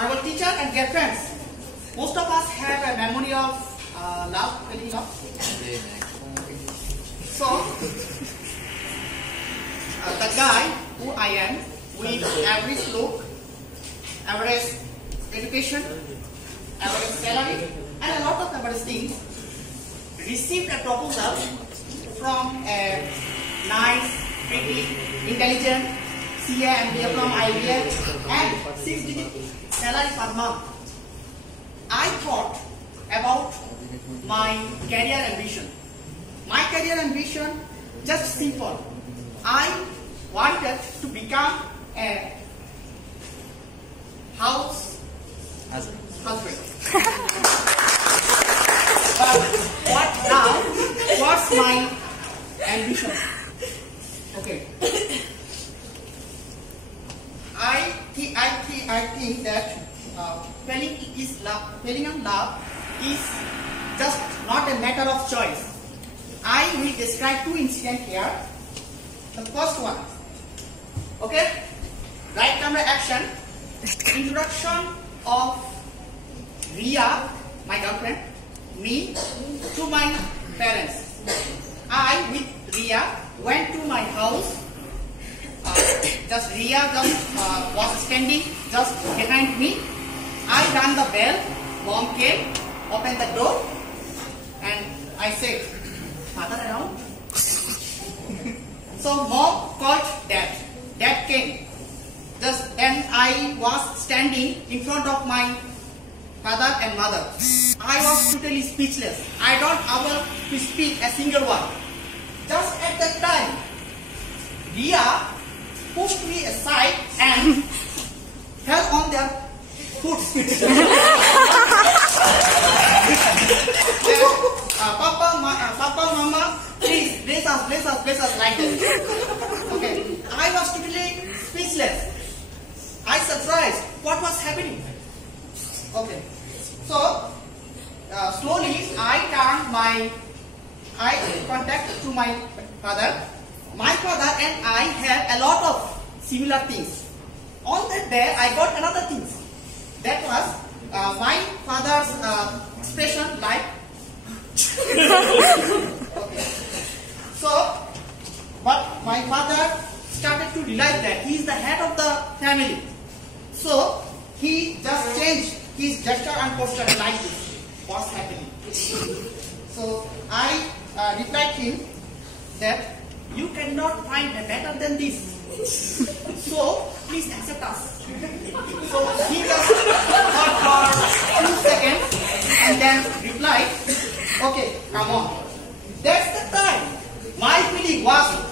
Honorable teacher and dear friends, most of us have a memory of love, feeling love. So, the guy who I am, with average look, average education, average salary, and a lot of average things, received a proposal from a nice, pretty, intelligent CA and MBA from IBM and 6-digit salary per month. I thought about my career ambition. My career ambition, just simple. I wanted to become a husband. But what now? What's my ambition? Okay. I think that falling in love is just not a matter of choice. I will describe two incidents here. The first one. Okay? Right camera action. Introduction of Ria, my girlfriend, me, to my parents. I, with Ria, went to my house. Ria was standing just behind me. I rang the bell. Mom came, opened the door, and I said, "Father around?" So mom called dad. Dad came. Just then I was standing in front of my father and mother. I was totally speechless. I don't able to speak a single word. Just at that time, Ria pushed me aside and fell on their foot. Papa, Mama, please, bless us like this. Okay, I was totally speechless. I surprised what was happening. Okay, so slowly I turned my eye contact to my father. My father and I had a lot of similar things. On that day, I got another thing. That was my father's expression like. Okay. So, but my father started to realize that he is the head of the family. So, he just changed his gesture and posture like this. What's happening? So, I replied him that you cannot find a better than this. So, please accept us. So, he just thought for 2 seconds and then replied, okay, come on. That's the time. My feeling was